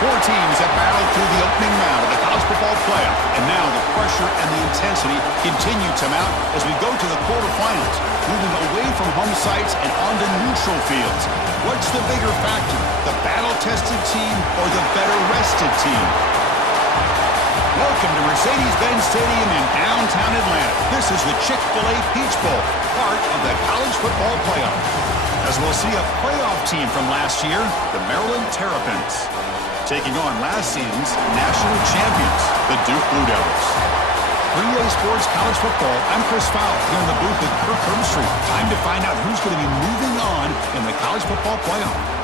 Four teams have battled through the opening round of the college football playoff, and now the pressure and the intensity continue to mount as we go to the quarterfinals, moving away from home sites and onto neutral fields. What's the bigger factor, the battle-tested team or the better-rested team? Welcome to Mercedes-Benz Stadium in downtown Atlanta. This is the Chick-fil-A Peach Bowl, part of the college football playoff. As we'll see a playoff team from last year, the Maryland Terrapins, taking on last season's national champions, the Duke Blue Devils. 3A Sports College Football, I'm Chris Fowler, here in the booth with Kirk Herbstreit. Time to find out who's going to be moving on in the college football playoff.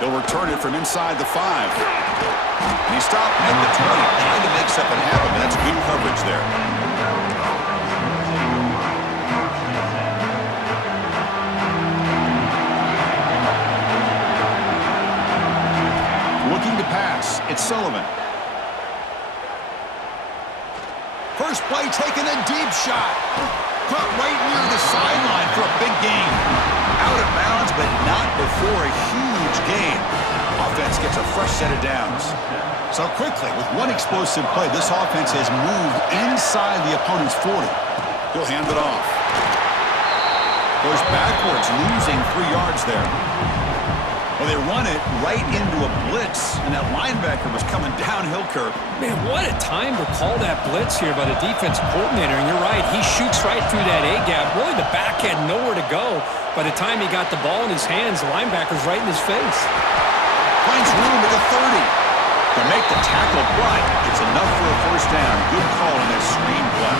They'll return it from inside the 5. And he stopped at the 20, trying to make something happen, but that's good coverage there. Looking to pass, it's Sullivan. First play taking a deep shot. Caught right near the sideline for a big gain. Out of bounds, but not before a huge gain. Offense gets a fresh set of downs. So quickly, with one explosive play, this offense has moved inside the opponent's 40. He'll hand it off. Goes backwards, losing 3 yards there. Well, they run it right into a blitz, and that linebacker was coming downhill, Kirk. Man, what a time to call that blitz here by the defensive coordinator. And you're right, he shoots right through that A-gap. Really, the back had nowhere to go. By the time he got the ball in his hands, the linebacker's right in his face. Finds room at the 30. To make the tackle, but it's enough for a first down. Good call on that screen play.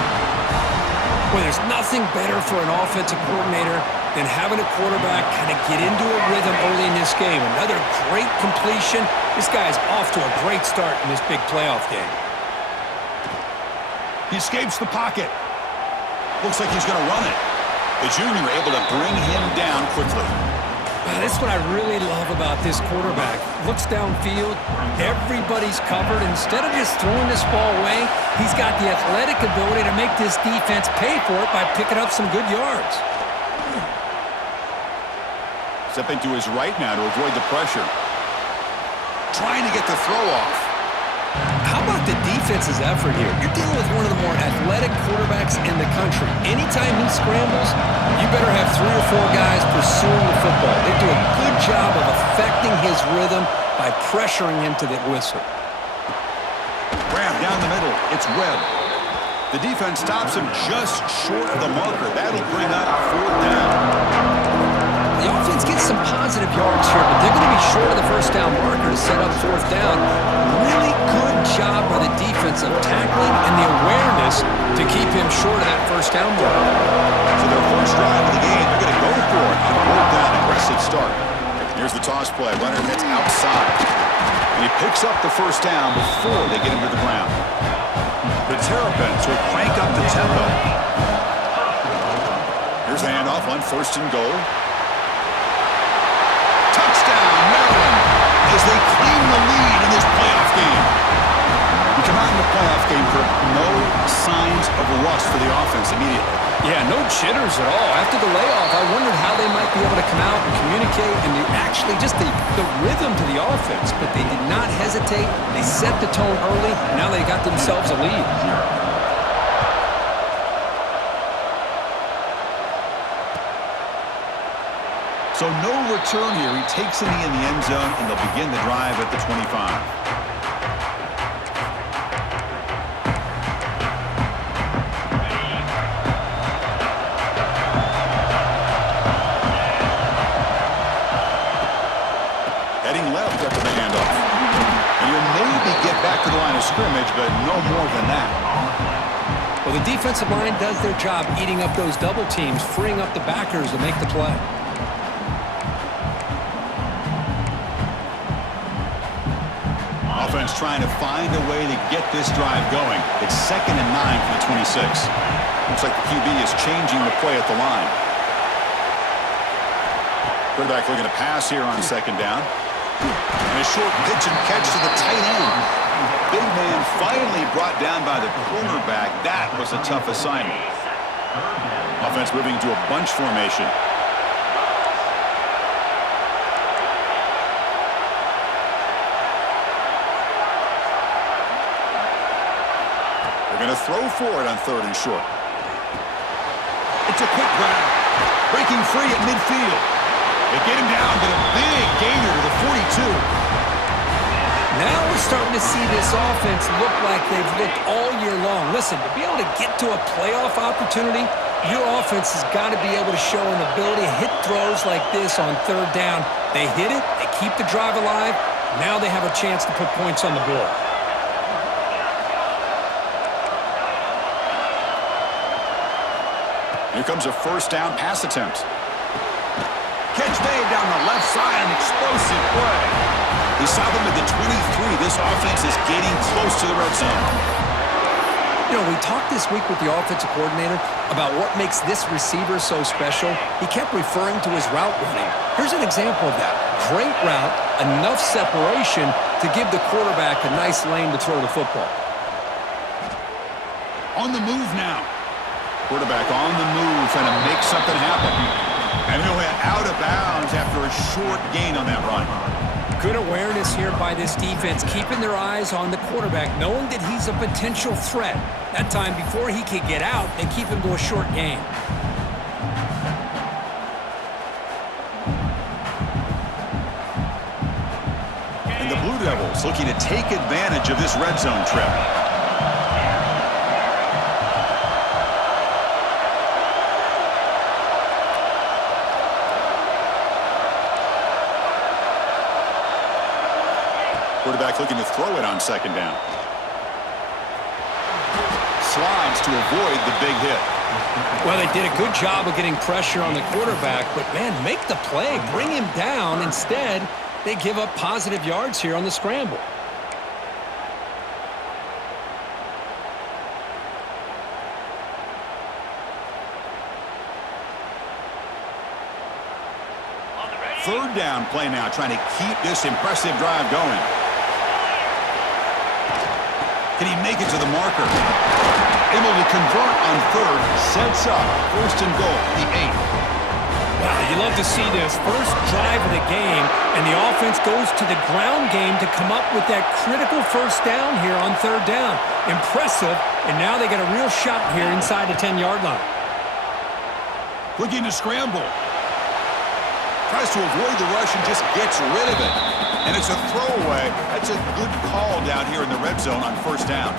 Well, there's nothing better for an offensive coordinator than having a quarterback kind of get into a rhythm early in this game. Another great completion. This guy is off to a great start in this big playoff game. He escapes the pocket. Looks like he's going to run it. The junior able to bring him down quickly. That's what I really love about this quarterback. Looks downfield, everybody's covered. Instead of just throwing this ball away, he's got the athletic ability to make this defense pay for it by picking up some good yards. Stepping to his right now to avoid the pressure. Trying to get the throw off. How about the defense's effort here? You're dealing with one of the more athletic quarterbacks in the country. Anytime he scrambles, you better have 3 or 4 guys pursuing the football. They do a good job of affecting his rhythm by pressuring him to the whistle. Grab down the middle. It's Webb. The defense stops him just short of the marker. That'll bring up 4th down. The offense gets some positive yards here, but they're going to be short of the first down marker to set up 4th down. Really good job by the defense of tackling and the awareness to keep him short of that first down marker. So their first drive of the game, they're going to go for it on 4th down, aggressive start. Here's the toss play. Runner hits outside. And he picks up the first down before they get him to the ground. The Terrapins will crank up the tempo. Here's the handoff on 1st and goal. As they claim the lead in this playoff game. We come out in the playoff game for no signs of rust for the offense immediately. Yeah, no jitters at all. After the layoff, I wondered how they might be able to come out and communicate and actually just the rhythm to the offense. But they did not hesitate. They set the tone early. Now they got themselves a lead. So no return here. He takes it in the end zone, and they'll begin the drive at the 25. Heading left after the handoff. And you'll maybe get back to the line of scrimmage, but no more than that. Well, the defensive line does their job eating up those double teams, freeing up the backers to make the play. offense trying to find a way to get this drive going. It's 2nd and 9 for the 26. Looks like the QB is changing the play at the line. Quarterback looking to pass here on 2nd down. And a short pitch and catch to the tight end. Big man finally brought down by the cornerback. That was a tough assignment. Offense moving to a bunch formation. They're going to throw for it on 3rd and short. It's a quick grab. Breaking free at midfield. They get him down, but a big gainer to the 42. Now we're starting to see this offense look like they've looked all year long. Listen, to be able to get to a playoff opportunity, your offense has got to be able to show an ability to hit throws like this on 3rd down. They hit it, they keep the drive alive. Now they have a chance to put points on the board. Here comes a 1st down pass attempt. Catch made down the left side, an explosive play. He saw them at the 23. This offense is getting close to the red zone. You know, we talked this week with the offensive coordinator about what makes this receiver so special. He kept referring to his route running. Here's an example of that. Great route, enough separation to give the quarterback a nice lane to throw the football. On the move now. Quarterback on the move, trying to make something happen. And he'll hit out of bounds after a short gain on that run. Good awareness here by this defense, keeping their eyes on the quarterback, knowing that he's a potential threat. That time, before he could get out, they keep him to a short gain. And the Blue Devils looking to take advantage of this red zone trip. Quarterback looking to throw it on 2nd down. Slides to avoid the big hit. Well, they did a good job of getting pressure on the quarterback, but, man, make the play. Bring him down. Instead, they give up positive yards here on the scramble. Third down play now, trying to keep this impressive drive going. Can he make it to the marker? Able to convert on 3rd, sets up 1st and goal, the 8. Wow, you love to see this. First drive of the game, and the offense goes to the ground game to come up with that critical 1st down here on 3rd down. Impressive, and now they got a real shot here inside the 10-yard line. Looking to scramble. Tries to avoid the rush and just gets rid of it. And it's a throwaway. That's a good call down here in the red zone on 1st down.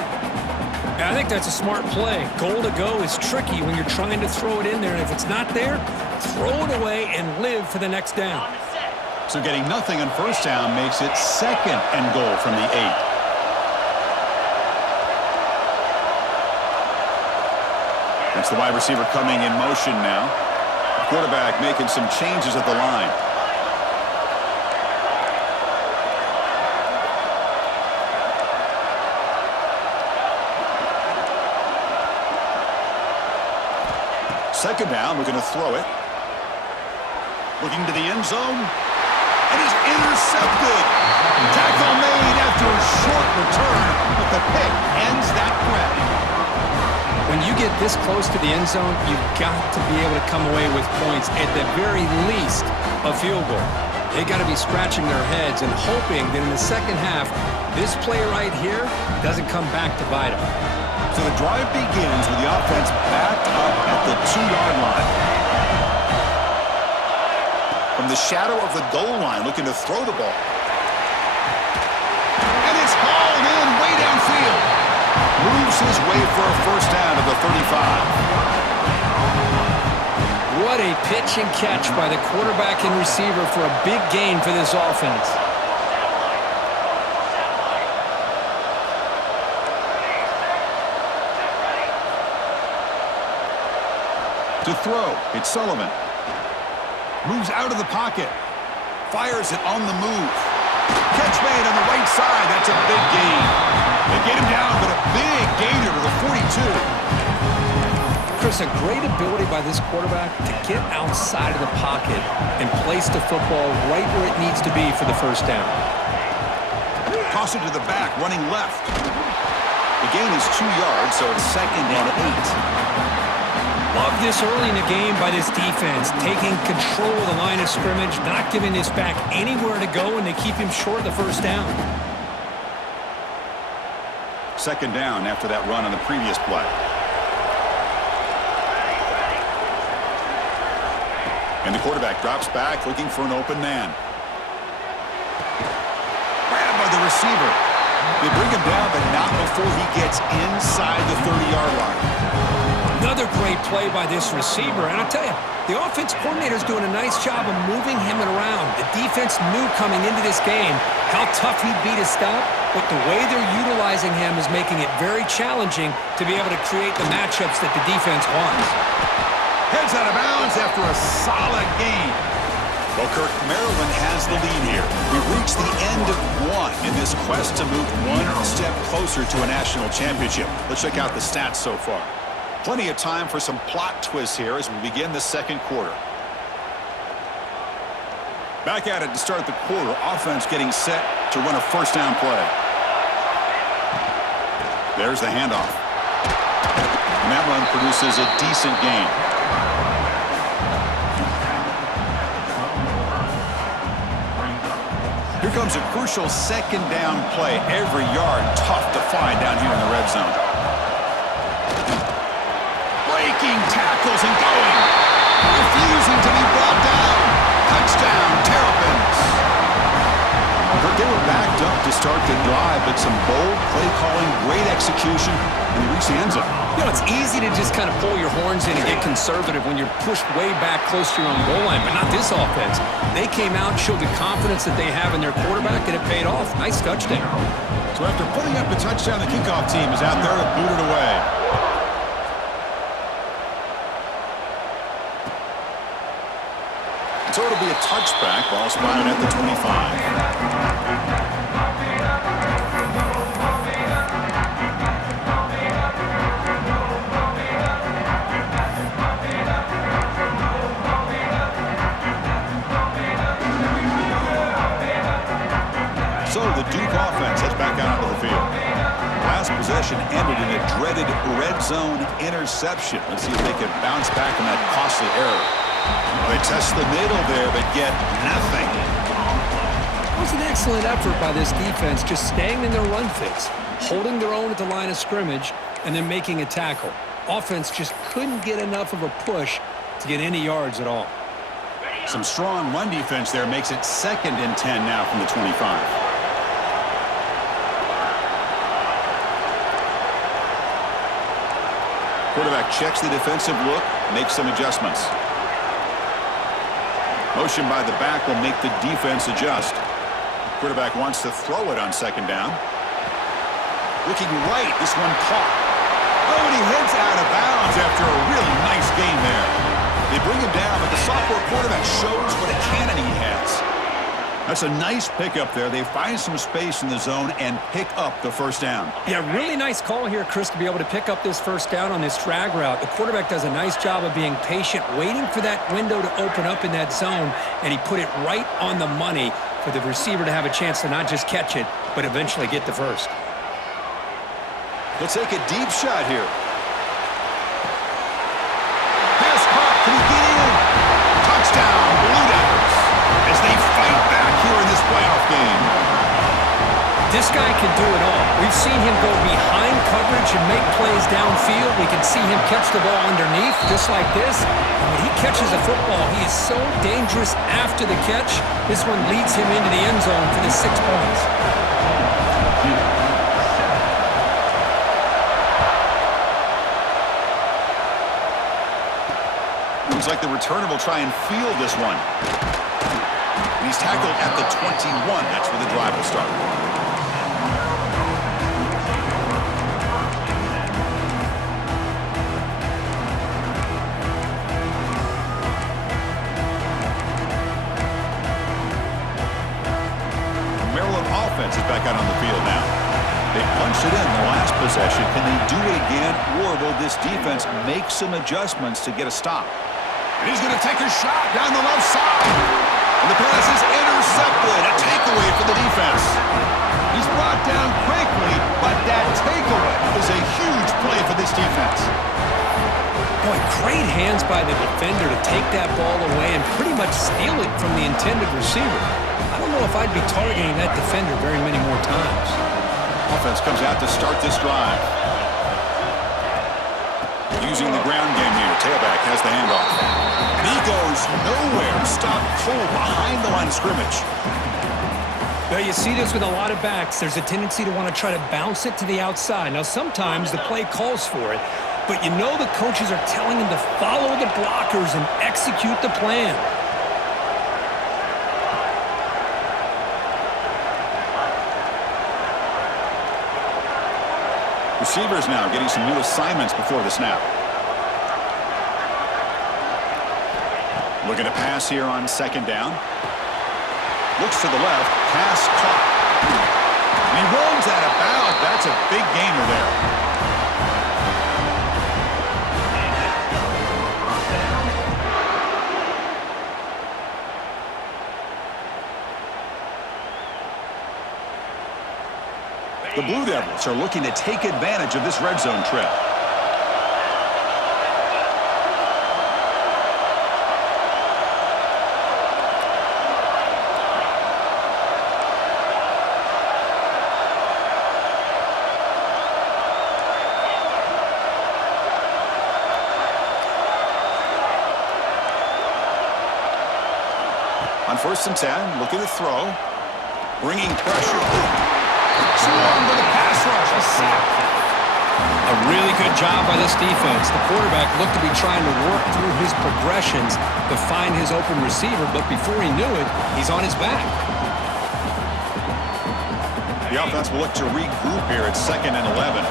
Yeah, I think that's a smart play. Goal to go is tricky when you're trying to throw it in there, and if it's not there, throw it away and live for the next down. So getting nothing on 1st down makes it 2nd and goal from the 8. That's the wide receiver coming in motion now. Quarterback making some changes at the line. Second down, looking to throw it. Looking to the end zone. And he's intercepted. Tackle made after a short return, but the pick ends that threat. When you get this close to the end zone, you've got to be able to come away with points, at the very least, a field goal. They got to be scratching their heads and hoping that in the second half, this play right here doesn't come back to bite them. So the drive begins with the offense backed up at the 2-yard line. From the shadow of the goal line, looking to throw the ball. And it's hauled in way downfield. Moves his way for a 1st down to the 35. What a pitch and catch by the quarterback and receiver for a big gain for this offense. To throw, it's Sullivan. Moves out of the pocket. Fires it on the move. Catch made on the right side. That's a big gain. They get him down, but a big gainer to the 42. Chris, a great ability by this quarterback to get outside of the pocket and place the football right where it needs to be for the first down. Toss it to the back, running left. The gain is 2 yards, so it's 2nd and 8. Love this early in the game by this defense, taking control of the line of scrimmage, not giving this back anywhere to go, and they keep him short of the first down. 2nd down after that run on the previous play. And the quarterback drops back, looking for an open man. Grabbed by the receiver. They bring him down, but not before he gets inside the 30-yard line. Another great play by this receiver. And I'll tell you, the offense coordinator is doing a nice job of moving him around. The defense knew coming into this game how tough he'd be to stop, but the way they're utilizing him is making it very challenging to be able to create the matchups that the defense wants. Heads out of bounds after a solid game. Well, Kirk, Maryland has the lead here. We've reached the end of one in this quest to move one step closer to a national championship. Let's check out the stats so far. Plenty of time for some plot twists here as we begin the second quarter. Back at it to start the quarter. Offense getting set to run a first down play. There's the handoff. And that run produces a decent gain. Here comes a crucial 2nd down play. Every yard tough to find down here in the red zone. Breaking tackles and going. Refusing to be brought down. Touchdown, Terrapins. They were backed up to start the drive, but some bold play calling, great execution, and they reached the end zone. You know, it's easy to just kind of pull your horns in and get conservative when you're pushed way back close to your own goal line, but not this offense. They came out and showed the confidence that they have in their quarterback, and it paid off. Nice touchdown. So after putting up the touchdown, the kickoff team is out there to boot it away. So it'll be a touchback, ball spotted at the 25. So the Duke offense heads back out onto the field. Last possession ended in a dreaded red zone interception. Let's see if they can bounce back from that costly error. Well, they test the middle there, but get nothing. It was an excellent effort by this defense, just staying in their run fits, holding their own at the line of scrimmage, and then making a tackle. Offense just couldn't get enough of a push to get any yards at all. Some strong run defense there makes it 2nd and 10 now from the 25. Quarterback checks the defensive look, makes some adjustments. Motion by the back will make the defense adjust. Quarterback wants to throw it on 2nd down. Looking right, this one caught. Oh, and he heads out of bounds after a really nice gain there. They bring him down, but the sophomore quarterback shows what a cannon he has. That's a nice pickup there. They find some space in the zone and pick up the first down. Yeah, really nice call here, Chris, to be able to pick up this first down on this drag route. The quarterback does a nice job of being patient, waiting for that window to open up in that zone, and he put it right on the money for the receiver to have a chance to not just catch it, but eventually get the first. Let's take a deep shot here. Pass caught. Can he get in? Touchdown, Blue Devils, as they fight back here in this playoff game. This guy can do it all. We've seen him go behind coverage and make plays downfield. We can see him catch the ball underneath, just like this. And when he catches the football, he is so dangerous after the catch. This one leads him into the end zone for the 6 points. Looks like the returner will try and field this one. And he's tackled at the 21. That's where the drive will start. Maryland offense is back out on the field now. They punched it in the last possession. Can they do it again, or will this defense make some adjustments to get a stop? And he's going to take a shot down the left side. And the pass is intercepted. A takeaway for the defense. He's brought down quickly, but that takeaway is a huge play for this defense. Boy, great hands by the defender to take that ball away and pretty much steal it from the intended receiver. I don't know if I'd be targeting that defender very many more times. Offense comes out to start this drive. Using the ground game here. Tailback has the handoff. And he goes nowhere. Stopped cold behind the line of scrimmage. Well, you see this with a lot of backs. There's a tendency to want to try to bounce it to the outside. Now, sometimes the play calls for it, but you know the coaches are telling him to follow the blockers and execute the plan. Receivers now getting some new assignments before the snap. Looking to pass here on second down. Looks to the left. Pass caught. And he rolls out of bounds. That's a big gainer there. The Blue Devils are looking to take advantage of this red zone trip. On 1st and 10, look at the throw. Bringing pressure. Swarmed to the pass rush. A sack. A really good job by this defense. The quarterback looked to be trying to work through his progressions to find his open receiver, but before he knew it, he's on his back. The offense will look to regroup here at 2nd and 11.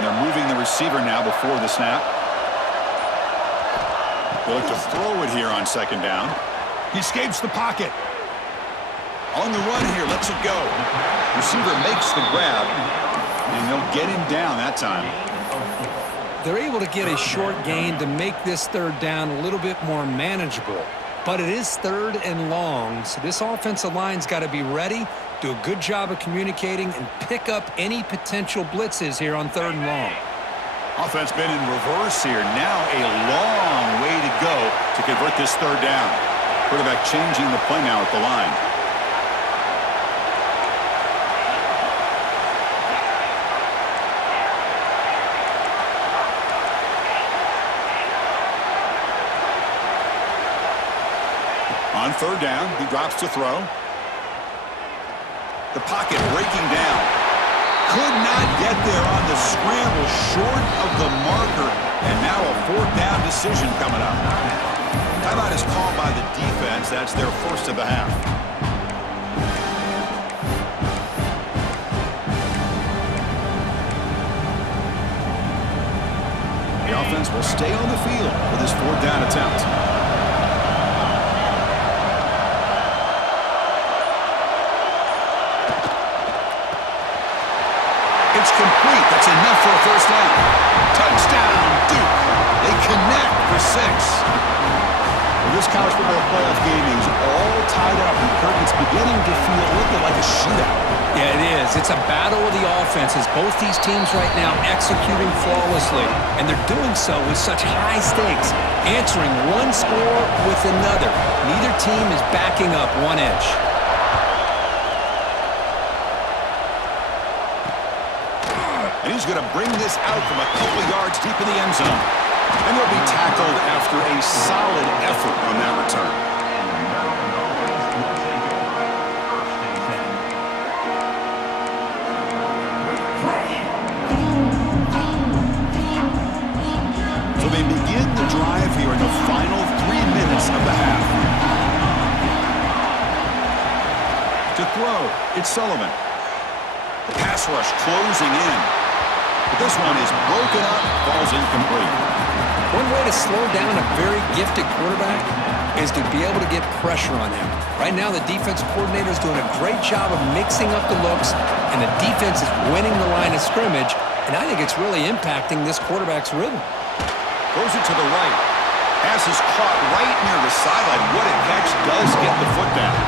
They're moving the receiver now before the snap. They'll look to throw it here on 2nd down. He escapes the pocket. On the run here, lets it go. Receiver makes the grab, and they'll get him down that time. They're able to get a short gain to make this 3rd down a little bit more manageable. But it is 3rd and long, so this offensive line's got to be ready, do a good job of communicating, and pick up any potential blitzes here on 3rd and long. Offense been in reverse here. Now a long way to go to convert this 3rd down. Quarterback changing the play now at the line. On 3rd down, he drops to throw. The pocket breaking down. Could not get there on the scramble, short of the marker, and now a 4th down decision coming up. Timeout is called by the defense. That's their first of the half. The offense will stay on the field for this 4th down attempt. It's complete. That's enough for a 1st down. Touchdown, Duke. They connect for 6. Well, this college football playoff game is all tied up, and Kirk, it's beginning to feel a little bit like a shootout. Yeah, it is. It's a battle of the offenses. Both these teams right now executing flawlessly, and they're doing so with such high stakes, answering one score with another. Neither team is backing up 1 inch. And he's going to bring this out from a couple yards deep in the end zone. And he'll be tackled after a solid effort on that return. So they begin the drive here in the final 3 minutes of the half. throw. It's Sullivan. The pass rush closing in. But this one is broken up, falls incomplete. One way to slow down a very gifted quarterback is to be able to get pressure on him. Right now, the defensive coordinator is doing a great job of mixing up the looks, and the defense is winning the line of scrimmage, and I think it's really impacting this quarterback's rhythm. Throws it to the right. Pass is caught right near the sideline. What a catch, does get the foot down.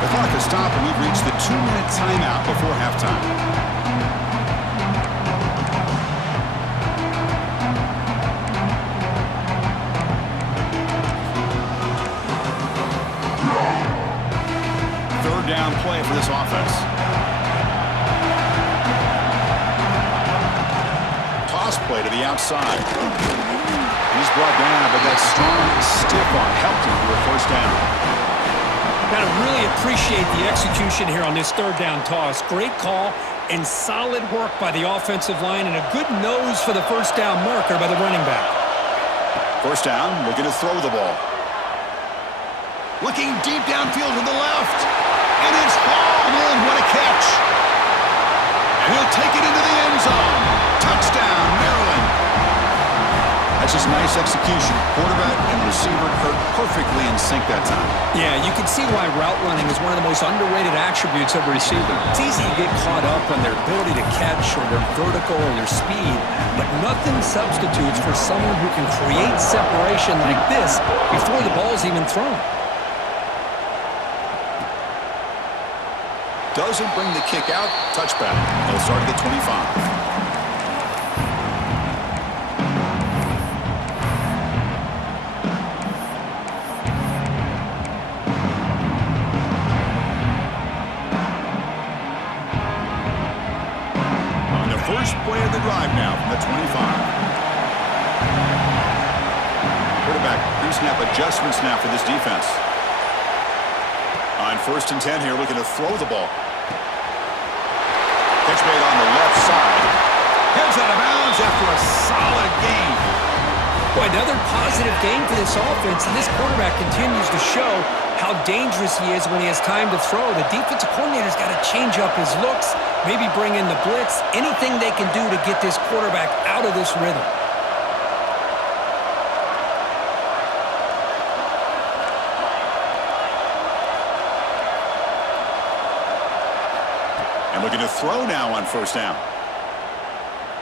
The clock has stopped, and we've reached the 2-minute timeout before halftime. Third down play for this offense. Toss play to the outside. He's brought down, but that strong, stiff arm helped him for a first down. Got to really appreciate the execution here on this third down toss. Great call and solid work by the offensive line and a good nose for the first down marker by the running back. First down, looking to throw the ball. Looking deep downfield to the left. And it's hauled in. What a catch. And he'll take it into the end zone. Touchdown, Maryland. That's just nice execution. Quarterback and receiver Kirk perfectly in sync that time. Yeah, you can see why route running is one of the most underrated attributes of a receiver. It's easy to get caught up on their ability to catch or their vertical or their speed, but nothing substitutes for someone who can create separation like this before the ball's even thrown. Doesn't bring the kick out. Touchback. They'll start at the 25. First play of the drive now from the 25. Quarterback pre-snap adjustments now for this defense. On 1st and 10 here, looking to throw the ball. Catch made on the left side. Heads out of bounds after a solid game. Boy, another positive game for this offense, and this quarterback continues to show how dangerous he is when he has time to throw. The defensive coordinator's got to change up his looks, maybe bring in the blitz, anything they can do to get this quarterback out of this rhythm. And looking to throw now on 1st down.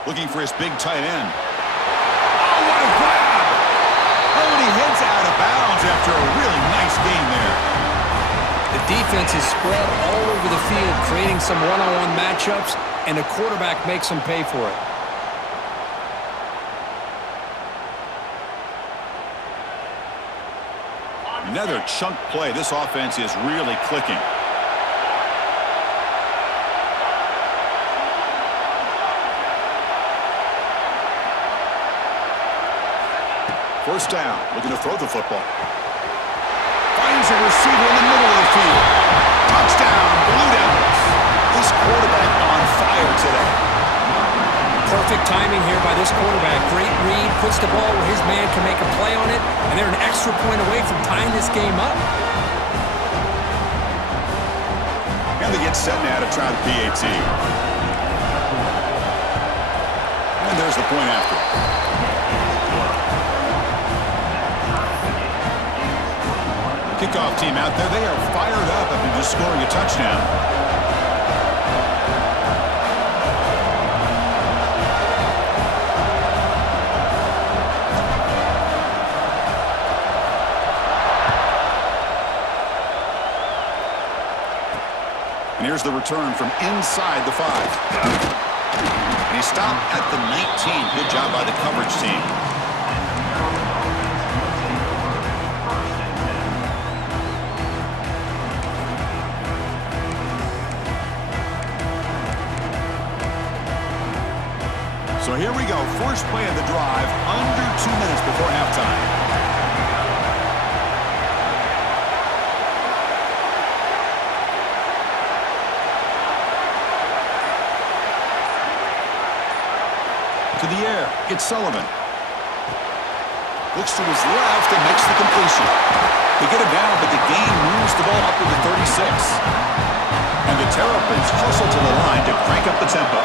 Looking for his big tight end. Oh, what a grab! Oh, and he heads out of bounds after a really nice game there. The defense is spread all over the field, creating some one-on-one matchups, and the quarterback makes them pay for it. Another chunk play. This offense is really clicking. First down, looking to throw the football. Finds a receiver in the middle of the field. Touchdown, Blue Devils. This quarterback on fire today. Perfect timing here by this quarterback. Great read, puts the ball where his man can make a play on it, and they're an extra point away from tying this game up. And they get set now to try the PAT. And there's the point after. Kickoff team out there. They are fired up after just scoring a touchdown. And here's the return from inside the 5. And he stopped at the 19. Good job by the coverage team. So here we go, first play of the drive, under 2 minutes before halftime. To the air, it's Sullivan. Looks to his left and makes the completion. They get him down, but the game moves the ball up to the 36. to crank up the tempo.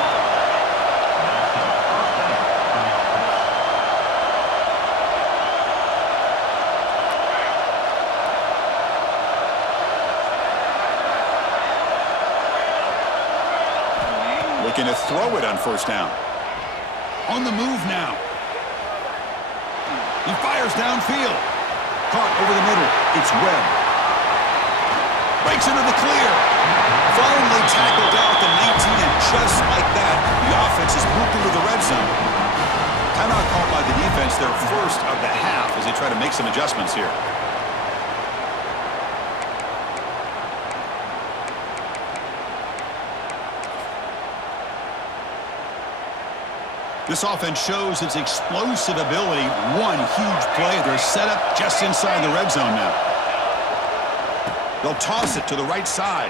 Looking to throw it on first down. On the move now. He fires downfield. Caught over the middle. It's Webb. Breaks into the clear. Finally tackled out at the 19, and just like that, the offense is moved into the red zone. Timeout called by the defense, their first of the half, as they try to make some adjustments here. This offense shows its explosive ability. One huge play. They're set up just inside the red zone now. They'll toss it to the right side.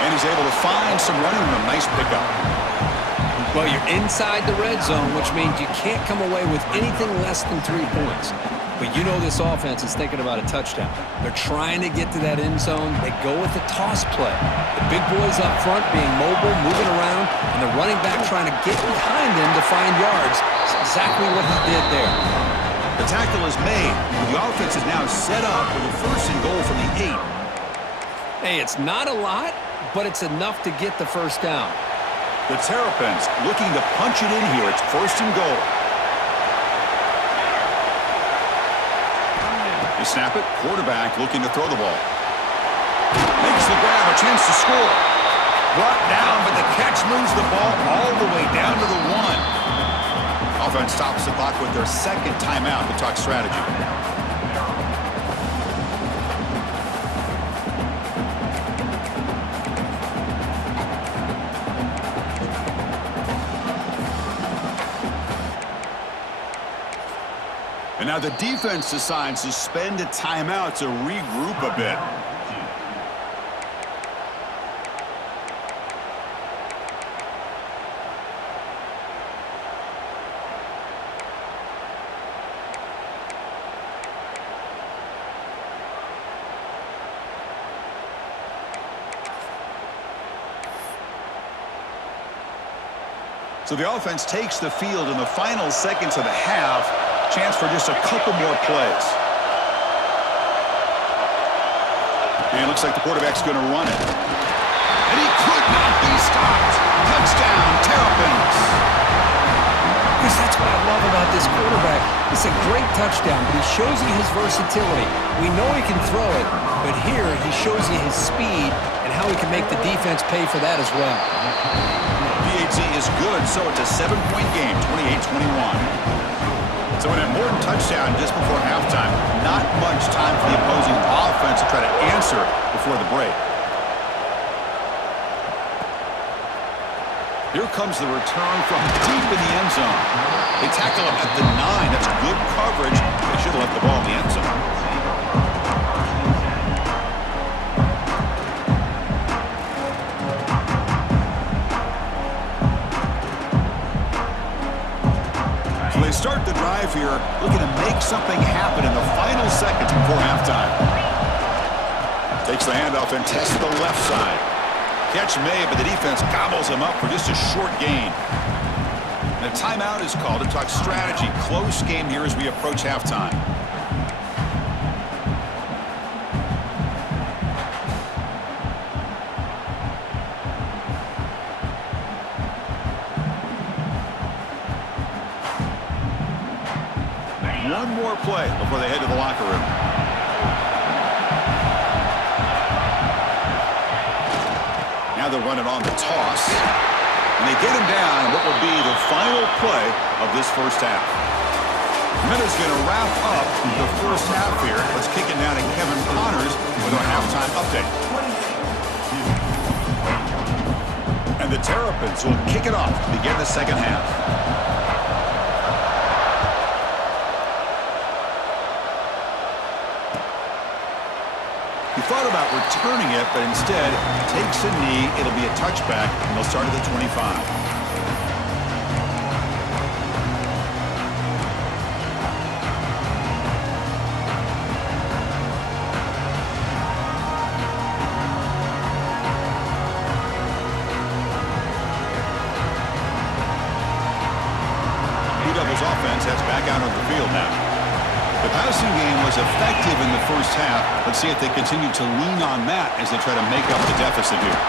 And he's able to find some running room. Nice pickup. Well, you're inside the red zone, which means you can't come away with anything less than 3 points. But you know this offense is thinking about a touchdown. They're trying to get to that end zone. They go with the toss play. The big boys up front being mobile, moving around, and the running back trying to get behind them to find yards. That's exactly what he did there. The tackle is made. The offense is now set up with a first and goal from the 8. Hey, it's not a lot, but it's enough to get the first down. The Terrapins looking to punch it in here. It's first and goal. They snap it. Quarterback looking to throw the ball. Makes the grab. A chance to score. Brought down, but the catch moves the ball all the way down to the 1. Offense stops the clock with their second timeout to talk strategy. And now the defense decides to spend a timeout to regroup a bit. So the offense takes the field in the final seconds of the half. Chance for just a couple more plays. And it looks like the quarterback's going to run it. And he could not be stopped. Touchdown, Terrapins. Because that's what I love about this quarterback. It's a great touchdown, but he shows you his versatility. We know he can throw it, but here he shows you his speed and how he can make the defense pay for that as well. PAT is good, so it's a 7-point game, 28-21. So an important touchdown just before halftime. Not much time for the opposing offense to try to answer before the break. Here comes the return from deep in the end zone. They tackle him at the 9. That's good coverage. They should have left the ball in the end zone. They start the drive here, looking to make something happen in the final seconds before halftime. Takes the handoff and tests the left side. Catch made, but the defense gobbles him up for just a short gain. And a timeout is called to talk strategy. Close game here as we approach halftime. One more play before they head to the locker room. Now they'll run it on the toss. And they get him down what will be the final play of this first half. Minutes going to wrap up the first half here. Let's kick it down to Kevin Connors with our halftime update. And the Terrapins will kick it off to begin the second half. He thought about returning it, but instead takes a knee. It'll be a touchback, and they'll start at the 25. passing game was effective in the first half. Let's see if they continue to lean on that as they try to make up the deficit here.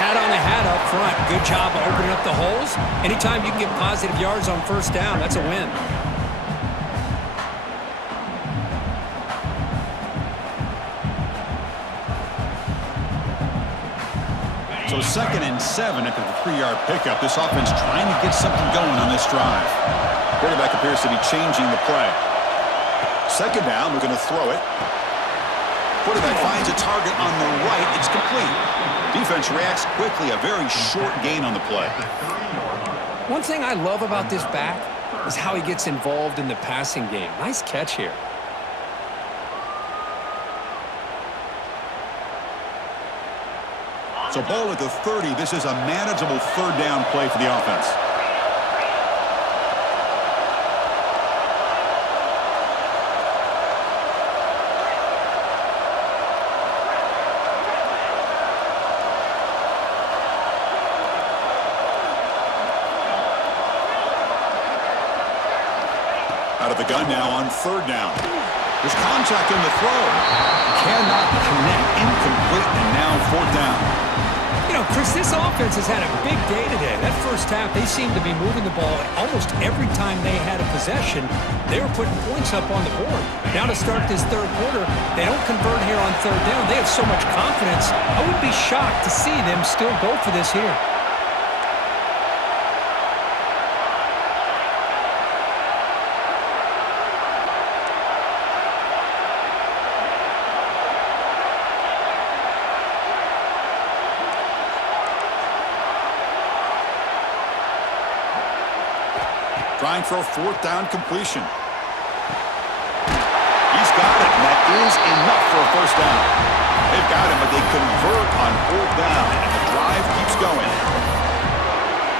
Hat on a hat up front. Good job of opening up the holes. Anytime you can get positive yards on first down, that's a win. So 2nd and 7 after the 3-yard pickup. This offense trying to get something going on this drive. Quarterback appears to be changing the play. 2nd down, we're going to throw it. Quarterback finds a target on the right. It's complete. Defense reacts quickly. A very short gain on the play. One thing I love about this back is how he gets involved in the passing game. Nice catch here. So ball at the 30. This is a manageable 3rd down play for the offense. Out of the gun now on 3rd down. There's contact in the throw. Cannot connect. Incomplete, and now 4th down. You know, Chris, this offense has had a big day today. That first half, they seemed to be moving the ball almost every time they had a possession. They were putting points up on the board. Now to start this 3rd quarter, they don't convert here on 3rd down. They have so much confidence. I would be shocked to see them still go for this here. Trying for a 4th down completion. He's got it, and that is enough for a 1st down. They've got him, but they convert on 4th down, and the drive keeps going.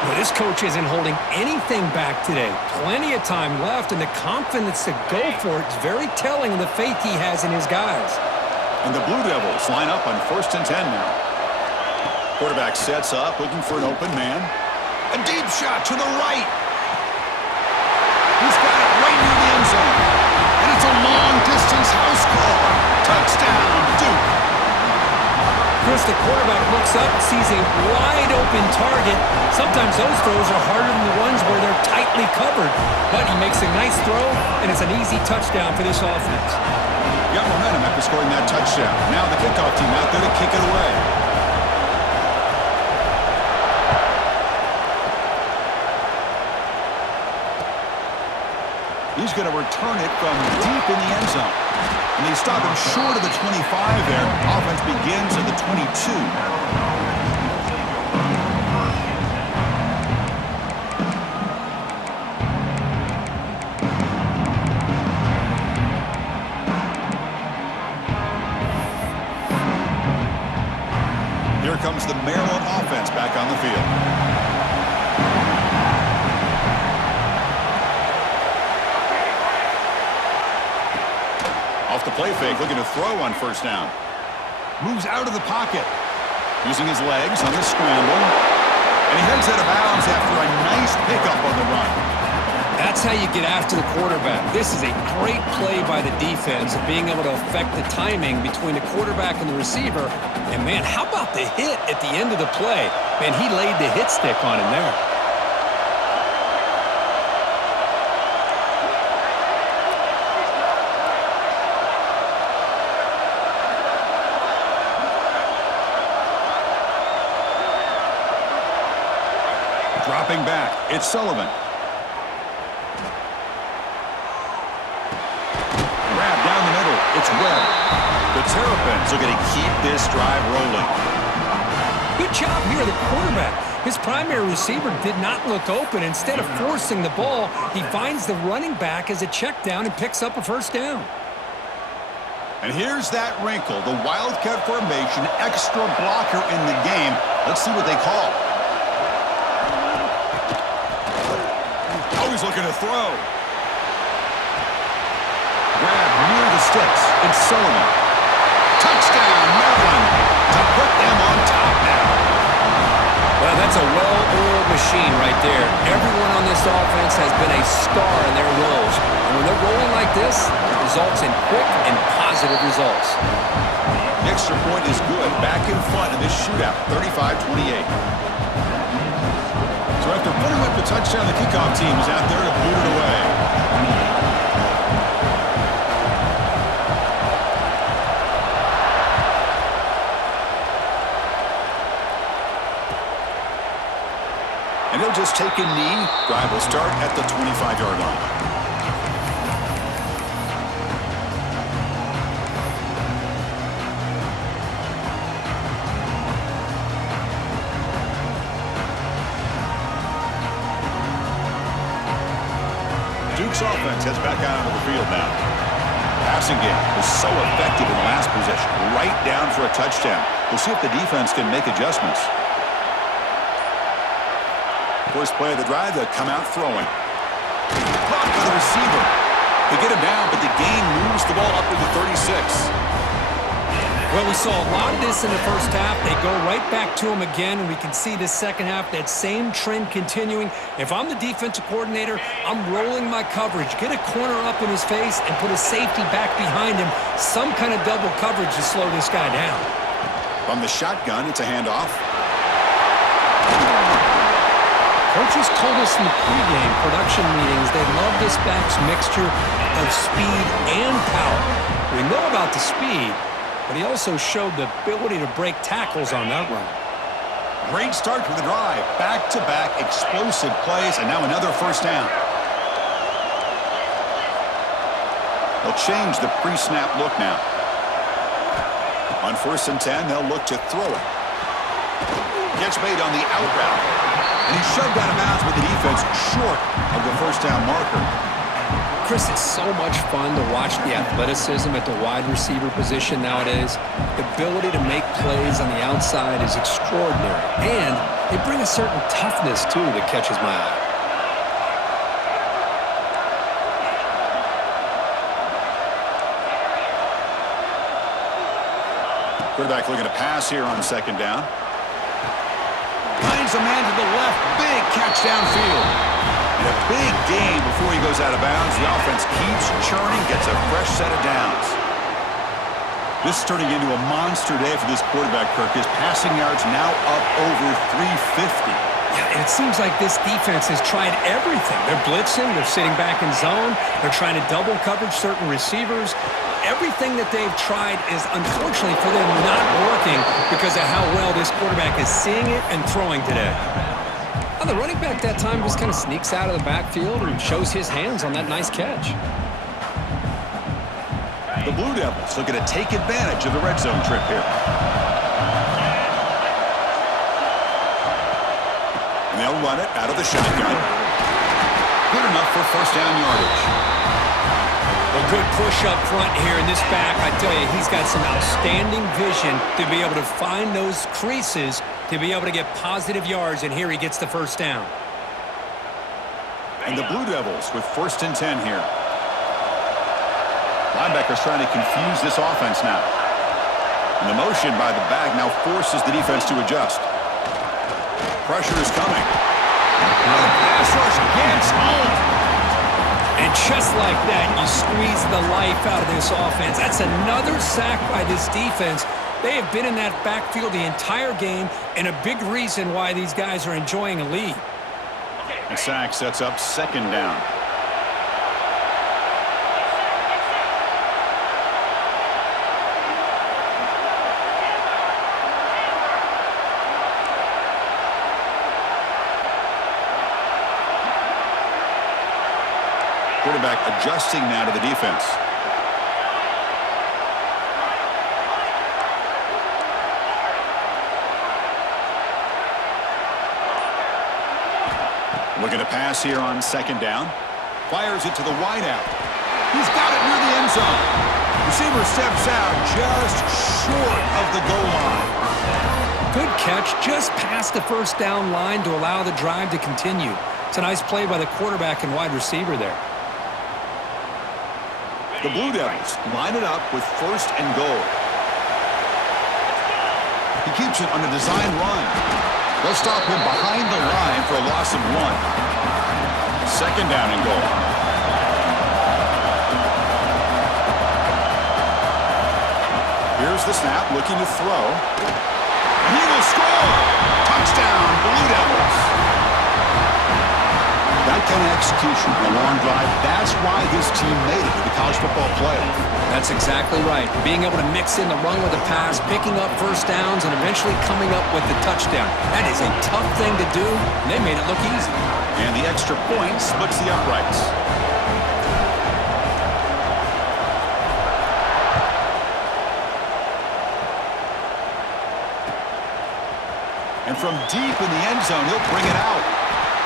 Well, this coach isn't holding anything back today. Plenty of time left, and the confidence to go for it is very telling of the faith he has in his guys. And the Blue Devils line up on 1st and 10 now. Quarterback sets up, looking for an open man. A deep shot to the right. He's got it right near the end zone. And it's a long-distance house call. Touchdown, Duke. Chris, the quarterback looks up, sees a wide-open target. Sometimes those throws are harder than the ones where they're tightly covered. But he makes a nice throw, and it's an easy touchdown for this offense. Got momentum after scoring that touchdown. Now the kickoff team out there to kick it away. He's going to return it from deep in the end zone. And they stop him short of the 25 there. Offense begins at the 22. Here comes the Maryland offense back on the field. Off the play fake, looking to throw on 1st down. Moves out of the pocket. Using his legs on the scramble. And he heads out of bounds after a nice pickup on the run. That's how you get after the quarterback. This is a great play by the defense of being able to affect the timing between the quarterback and the receiver. And, man, how about the hit at the end of the play? Man, he laid the hit stick on him there. Dropping back, it's Sullivan. Grab down the middle, it's Webb. The Terrapins are going to keep this drive rolling. Good job here, the quarterback. His primary receiver did not look open. Instead of forcing the ball, he finds the running back as a check down and picks up a 1st down. And here's that wrinkle, the Wildcat formation, extra blocker in the game. Let's see what they call. He's looking to throw. Grab near the sticks. It's Sullivan. Touchdown, Maryland, to put them on top now. Well, that's a well-oiled machine right there. Everyone on this offense has been a star in their roles. And when they're rolling like this, it results in quick and positive results. The extra point is good. Back in front in this shootout, 35-28. So after putting up the touchdown, the kickoff team is out there to boot it away. And he'll just take a knee. Drive will start at the 25-yard line. Duke's offense heads back out onto the field now. Passing game was so effective in the last possession. Right down for a touchdown. We'll see if the defense can make adjustments. First play of the drive, they'll come out throwing. Caught by the receiver. They get him down, but the gain moves the ball up to the 36. Well, we saw a lot of this in the first half. They go right back to him again, and we can see the second half, that same trend continuing. If I'm the defensive coordinator, I'm rolling my coverage. Get a corner up in his face and put a safety back behind him. Some kind of double coverage to slow this guy down. From the shotgun, it's a handoff. Coaches told us in the pregame production meetings they love this back's mixture of speed and power. We know about the speed, but he also showed the ability to break tackles on that run. Great start to the drive. Back-to-back explosive plays, and now another first down. They'll change the pre-snap look now. On 1st and 10, they'll look to throw it. Catch made on the out route. And he's shoved out of bounds with the defense short of the first down marker. Chris, it's so much fun to watch the athleticism at the wide receiver position nowadays. The ability to make plays on the outside is extraordinary. And they bring a certain toughness, too, that catches my eye. Quarterback looking to pass here on 2nd down. Finds a man to the left. Big catch downfield. And a big gain before he goes out of bounds. The offense keeps churning, gets a fresh set of downs. This is turning into a monster day for this quarterback, Kirk. His passing yards now up over 350. Yeah, and it seems like this defense has tried everything. They're blitzing, they're sitting back in zone, they're trying to double coverage certain receivers. Everything that they've tried is, unfortunately for them, not working because of how well this quarterback is seeing it and throwing today. Well, the running back that time just kind of sneaks out of the backfield and shows his hands on that nice catch. The Blue Devils looking to take advantage of the red zone trip here. And they'll run it out of the shotgun. Good enough for first down yardage. A good push up front here in this back. I tell you, he's got some outstanding vision to be able to find those creases, to be able to get positive yards, and here he gets the first down. And the Blue Devils with 1st and 10 here. Linebackers trying to confuse this offense now. And the motion by the back now forces the defense to adjust. Pressure is coming. Now the pass rush gets home. And just like that, you squeeze the life out of this offense. That's another sack by this defense. They have been in that backfield the entire game, and a big reason why these guys are enjoying a lead. The sack sets up 2nd down. Quarterback adjusting now to the defense. Looking to pass here on 2nd down. Fires it to the wideout. He's got it near the end zone. Receiver steps out just short of the goal line. Good catch just past the first down line to allow the drive to continue. It's a nice play by the quarterback and wide receiver there. The Blue Devils line it up with 1st and goal. He keeps it on a design run. They'll stop him behind the line for a loss of 1. Second down and goal. Here's the snap, looking to throw. And he will score! Touchdown, Blue Devils! That kind of execution on a long drive, that's why this team made it to the college football playoff. That's exactly right. Being able to mix in the run with the pass, picking up first downs, and eventually coming up with the touchdown. That is a tough thing to do, and they made it look easy. And the extra point splits the uprights. And from deep in the end zone, he'll bring it out.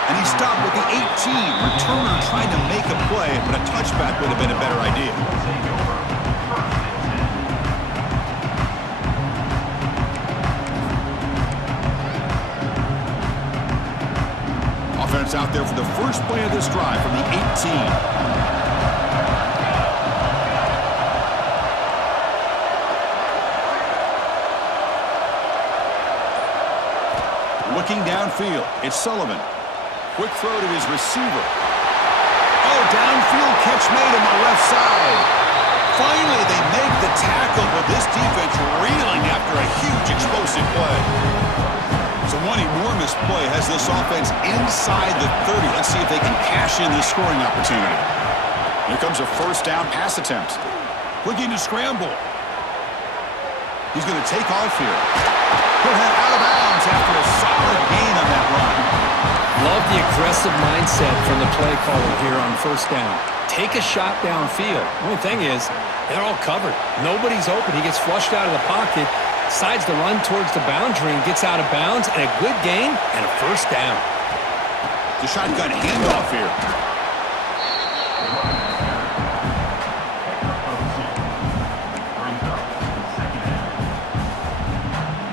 And he stopped with the 18. Returner trying to make a play, but a touchback would have been a better idea. Offense out there for the first play of this drive from the 18. Looking downfield, it's Sullivan. Quick throw to his receiver. Oh, downfield catch made on the left side. Finally, they make the tackle, but this defense reeling after a huge explosive play. So one enormous play has this offense inside the 30. Let's see if they can cash in this scoring opportunity. Here comes a first down pass attempt. Looking to scramble. He's going to take off here. He'll head out of bounds after a solid gain on that run. Love the aggressive mindset from the play caller here on first down. Take a shot downfield. The only thing is, they're all covered. Nobody's open. He gets flushed out of the pocket, decides to run towards the boundary and gets out of bounds, and a good gain and a first down. The shotgun handoff here.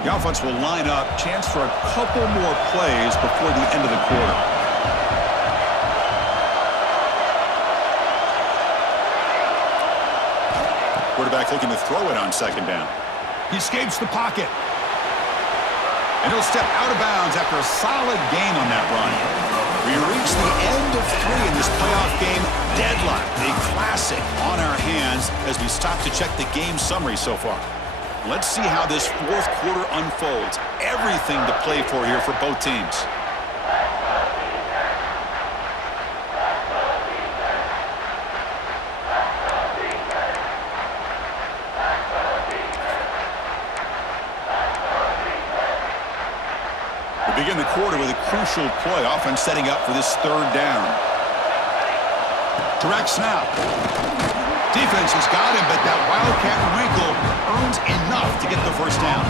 The offense will line up. Chance for a couple more plays before the end of the quarter. Quarterback looking to throw it on second down. He escapes the pocket. And he'll step out of bounds after a solid gain on that run. We reach the end of 3 in this playoff game. Deadlock, a classic on our hands as we stop to check the game summary so far. Let's see how this fourth quarter unfolds. Everything to play for here for both teams. We begin the quarter with a crucial play, often setting up for this third down. Direct snap. Defense has got him, but that Wildcat wrinkle earns enough to get the first down.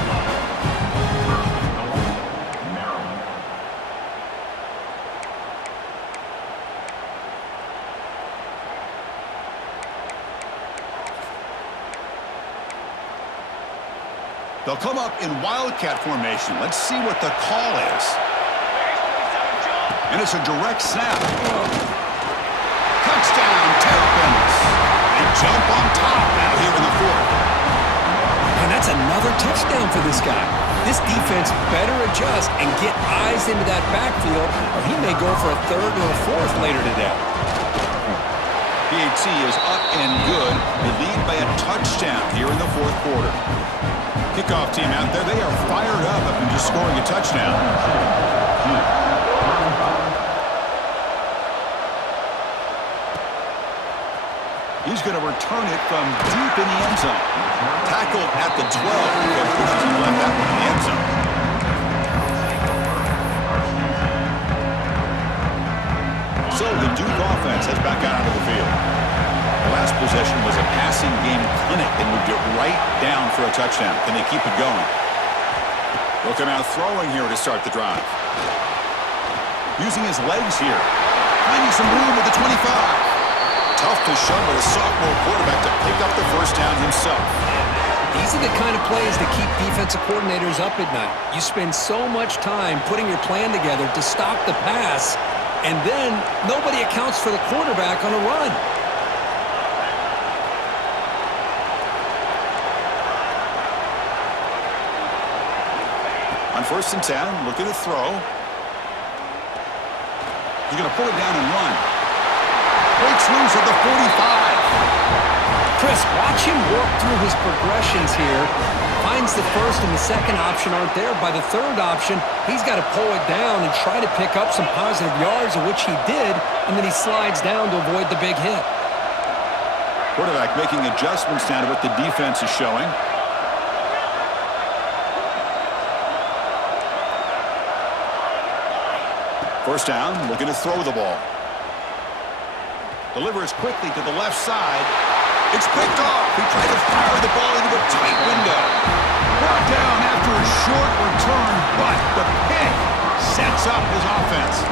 They'll come up in Wildcat formation. Let's see what the call is. And it's a direct snap. Touchdown, Terrapins. They jump on top now here in the fourth. And that's another touchdown for this guy. This defense better adjust and get eyes into that backfield, or he may go for a third or a fourth later today. PAT is up and good. They lead by a touchdown here in the fourth quarter. Kickoff team out there, they are fired up after just scoring a touchdown. He's going to return it from deep in the end zone. Tackled at the 12. That pushes him left out in the end zone. So the Duke offense heads back out onto the field. The last possession was a passing game clinic. They moved it right down for a touchdown. Can they keep it going? They'll come out throwing here to start the drive. Using his legs here. Finding some room at the 25. Tough to show with a sophomore quarterback to pick up the first down himself. These are the kind of plays that keep defensive coordinators up at night. You spend so much time putting your plan together to stop the pass, and then nobody accounts for the quarterback on a run. On 1st and 10, looking to throw. He's going to pull it down and run. Breaks loose at the 45. Chris, watch him work through his progressions here. Finds the first and the second option aren't there. By the third option, he's got to pull it down and try to pick up some positive yards, of which he did, and then he slides down to avoid the big hit. Quarterback making adjustments now to what the defense is showing. First down, looking to throw the ball. Delivers quickly to the left side. It's picked off. He tried to fire the ball into a tight window. Brought down after a short return, but the pick sets up his offense.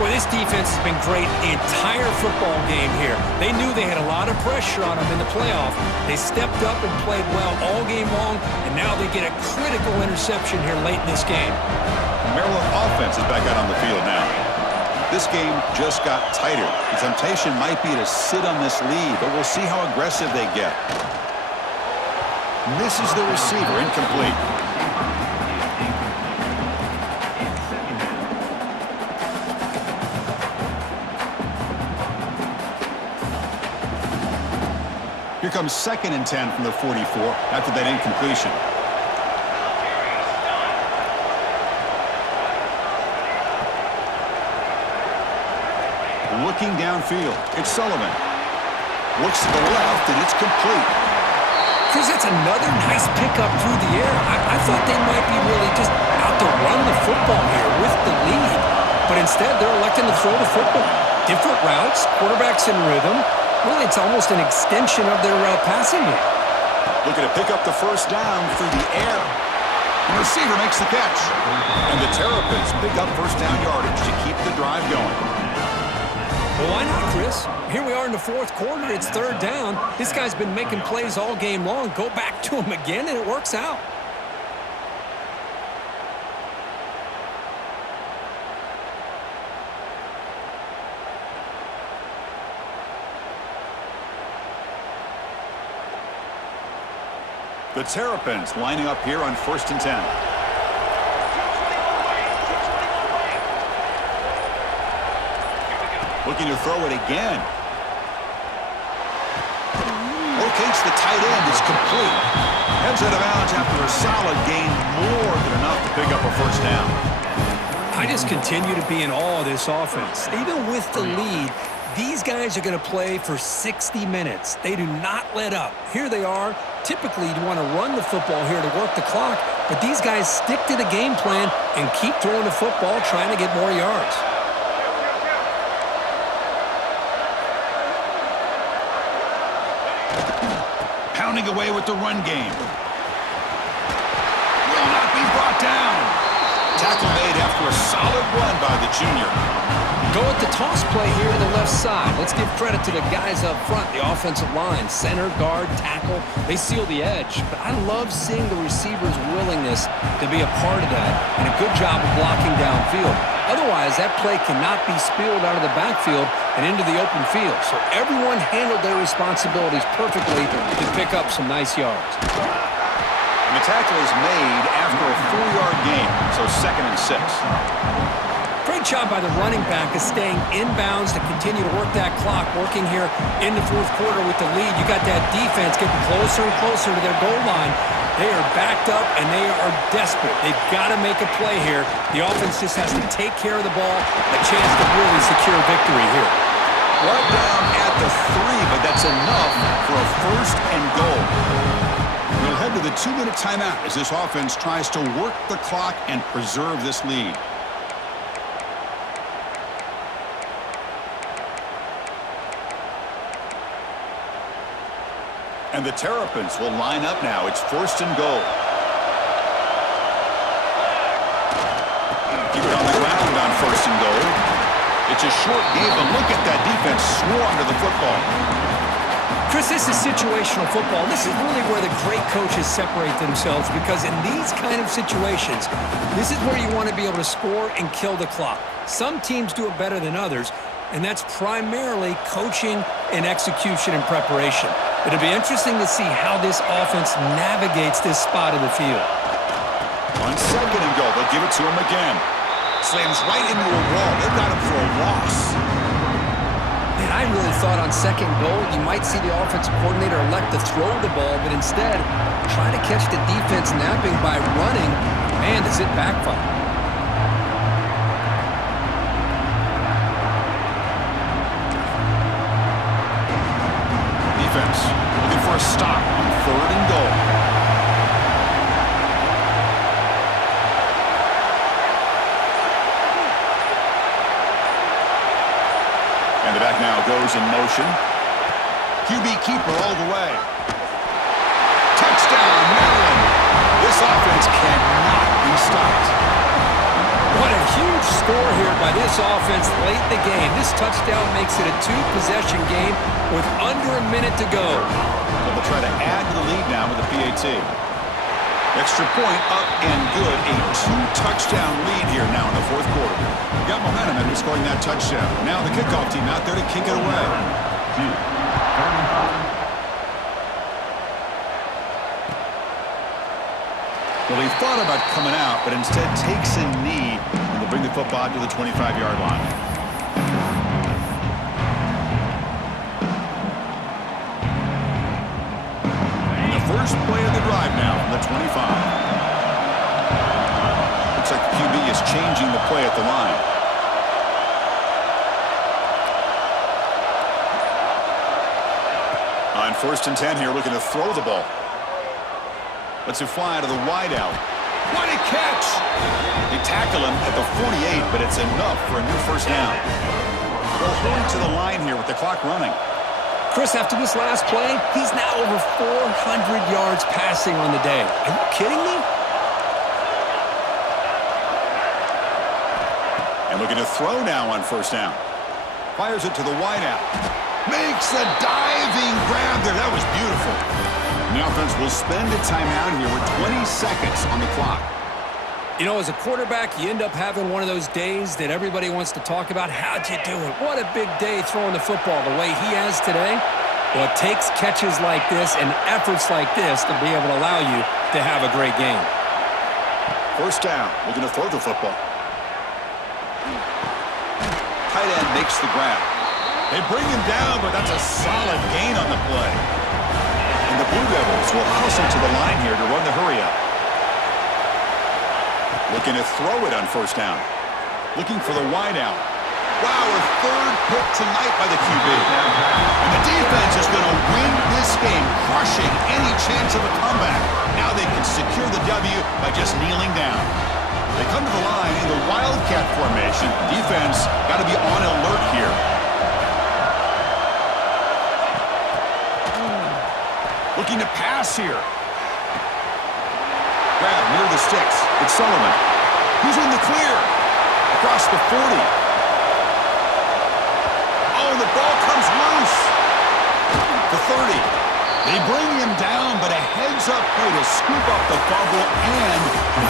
Boy, this defense has been great the entire football game here. They knew they had a lot of pressure on them in the playoff. They stepped up and played well all game long, and now they get a critical interception here late in this game. The Maryland offense is back out on the field now. This game just got tighter. The temptation might be to sit on this lead, but we'll see how aggressive they get. Misses the receiver, incomplete. Here comes 2nd and 10 from the 44 after that incompletion. Looking downfield, it's Sullivan. Looks to the left, and it's complete. Chris, that's another nice pickup through the air. I thought they might be really just out to run the football here with the lead. But instead, they're electing to throw the football. Different routes, quarterbacks in rhythm. Really, it's almost an extension of their passing game. Looking to pick up the first down through the air. The receiver makes the catch. And the Terrapins pick up first down yardage to keep the drive going. Well, why not, Chris? Here we are in the fourth quarter. It's 3rd down. This guy's been making plays all game long. Go back to him again, and it works out. The Terrapins lining up here on 1st and 10. Looking to throw it again. Locates the tight end. It's complete. Heads out of bounds after a solid gain, more than enough to pick up a first down. I just continue to be in awe of this offense. Even with the lead, these guys are going to play for 60 minutes. They do not let up. Here they are. Typically, you want to run the football here to work the clock, but these guys stick to the game plan and keep throwing the football, trying to get more yards. Pounding away with the run game. Will not be brought down. Tackle made after a solid run by the junior. Go with the toss play here to the left side. Let's give credit to the guys up front, the offensive line, center, guard, tackle. They seal the edge. But I love seeing the receiver's willingness to be a part of that and a good job of blocking downfield. Otherwise, that play cannot be spilled out of the backfield and into the open field. So everyone handled their responsibilities perfectly to pick up some nice yards. And the tackle is made after a 4-yard gain, so 2nd and 6. Great job by the running back of staying inbounds to continue to work that clock, working here in the fourth quarter with the lead. You got that defense getting closer and closer to their goal line. They are backed up, and they are desperate. They've got to make a play here. The offense just has to take care of the ball, a chance to really secure victory here. Brought down at the 3, but that's enough for a 1st and goal. We'll head to the 2-minute timeout as this offense tries to work the clock and preserve this lead. And the Terrapins will line up now. It's 1st and goal. Keep it on the ground on 1st and goal. It's a short game, but look at that defense swarm to the football. Chris, this is situational football. This is really where the great coaches separate themselves, because in these kind of situations, this is where you want to be able to score and kill the clock. Some teams do it better than others, and that's primarily coaching and execution and preparation. It'll be interesting to see how this offense navigates this spot of the field. On second and goal, they'll give it to him again. Slams right into a wall. They've got him for a loss. Man, I really thought on second goal you might see the offensive coordinator elect to throw the ball, but instead try to catch the defense napping by running. Man, does it backfire. Defense looking for a stop on third and goal. And the back now goes in motion. QB keeper all the way. Touchdown, Maryland. This offense cannot be stopped. What a huge score here by this offense late in the game. This touchdown makes it a two-possession game with under a minute to go. So they'll try to add to the lead now with the PAT. Extra point up and good. A two-touchdown lead here now in the fourth quarter. We've got momentum after scoring that touchdown. Now the kickoff team out there to kick it away. Well, he thought about coming out, but instead takes a knee, and they'll bring the football to the 25-yard line. And the first play of the drive now from the 25. Looks like the QB is changing the play at the line. On 1st and 10 here, looking to throw the ball. Lets it fly to the wideout. What a catch! They tackle him at the 48, but it's enough for a new first down. They'll hold to the line here with the clock running. Chris, after this last play, he's now over 400 yards passing on the day. Are you kidding me? And looking to throw now on 1st down. Fires it to the wideout. Makes a diving grab there. That was beautiful. And the offense will spend a timeout here with 20 seconds on the clock. You know, as a quarterback, you end up having one of those days that everybody wants to talk about. How'd you do it? What a big day throwing the football the way he has today. Well, it takes catches like this and efforts like this to be able to allow you to have a great game. 1st down, looking to throw the football. Tight end makes the grab. They bring him down, but that's a solid gain on the play. And the Blue Devils will hustle to the line here to run the hurry up. Looking to throw it on 1st down. Looking for the wideout. Wow, a third pick tonight by the QB. And the defense is going to win this game, crushing any chance of a comeback. Now they can secure the W by just kneeling down. They come to the line in the Wildcat formation. Defense got to be on alert here. Looking to pass here. Grab near the sticks. It's Sullivan. He's in the clear. Across the 40. Oh, the ball comes loose. The 30. They bring him down, but a heads-up play to scoop up the fumble and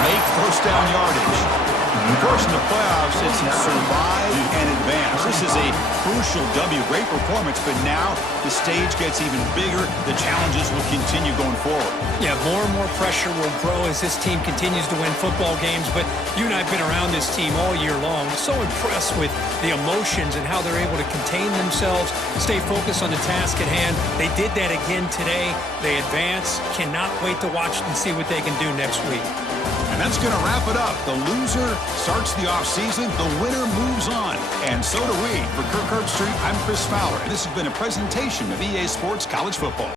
make 1st down yardage. Of course, in the playoffs, it's survive and advance. This is a crucial W. Great performance, but now the stage gets even bigger. The challenges will continue going forward. Yeah, more and more pressure will grow as this team continues to win football games, but you and I have been around this team all year long. So impressed with the emotions and how they're able to contain themselves, stay focused on the task at hand. They did that again today. They advance. Cannot wait to watch and see what they can do next week. And that's going to wrap it up. The loser starts the offseason. The winner moves on. And so do we. For Kirk Herbstreit, I'm Chris Fowler. And this has been a presentation of EA Sports College Football.